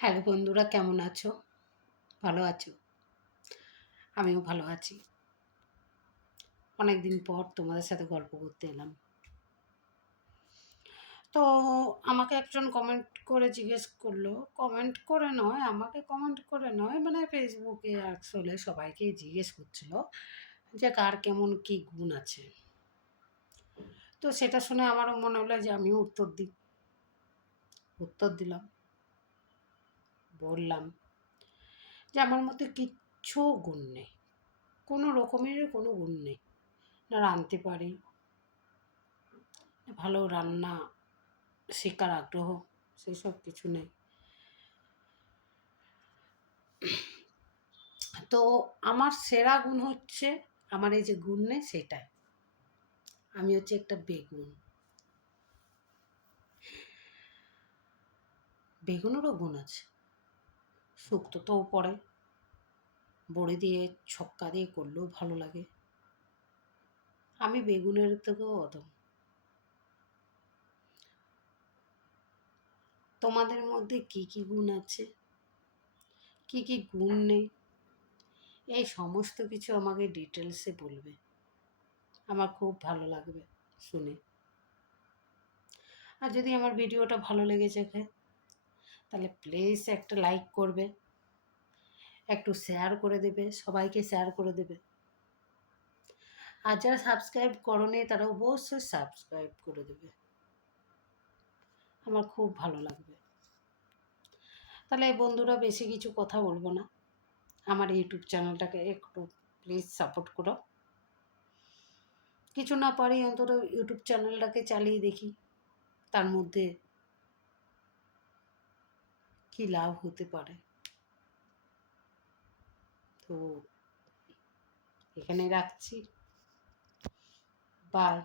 Hello বন্ধুরা, কেমন আছো? ভালো আছো? আমিও ভালো আছি। অনেক দিন পর তোমাদের সাথে গল্প করতে এলাম। তো আমাকে একজন কমেন্ট করে জিজ্ঞেস করল। কমেন্ট করে নয়, আমাকে কমেন্ট করে নয় মানে ফেসবুকে আসলে সবাইকে জিজ্ঞেস করছিল যে কার কেমন কি গুণ আছে। তো সেটা শুনে আমারও মনে হলো যে আমিও উত্তর দিই। উত্তর দিলাম। বললাম যে আমার মধ্যে কিচ্ছু গুণ নেই। কোনো রকমের কোনো গুণ নেই। না রাঁধতে পারি ভালো রান্না শেখার আগ্রহ সেসব কিছু নেই। তো আমার সেরা গুণ হচ্ছে, আমার এই যে গুণ নেই সেটাই। আমি হচ্ছে একটা বেগুন। বেগুনেরও গুণ আছে। শুক্তো তো পড়ে। বড়ি দিয়ে ছক্কা দিয়ে করলেও ভালো লাগে। আমি বেগুনের থেকেও অদম তোমাদের মধ্যে কি কি গুণ আছে? কি কি গুণ নেই? এই সমস্ত কিছু আমাকে ডিটেলসে বলবে। আমার খুব ভালো লাগবে শুনে। আর যদি আমার ভিডিওটা ভালো লেগে থাকে তাহলে প্লিজ একটা লাইক করবে। একটু শেয়ার করে দেবে, সবাইকে শেয়ার করে দেবে। আর যারা সাবস্ক্রাইব করনি, তারা অবশ্যই সাবস্ক্রাইব করে দেবে। আমার খুব ভালো লাগবে। তাহলে বন্ধুরা, বেশি কিছু কথা বলব না। আমার ইউটিউব চ্যানেলটাকে একটু প্লিজ সাপোর্ট করো। কিছু না পারি, অন্তত ইউটিউব চ্যানেলটাকে চালিয়ে দেখি। তার মধ্যে কি লাভ হতে পারে? তো এখানে রাখছি। বাই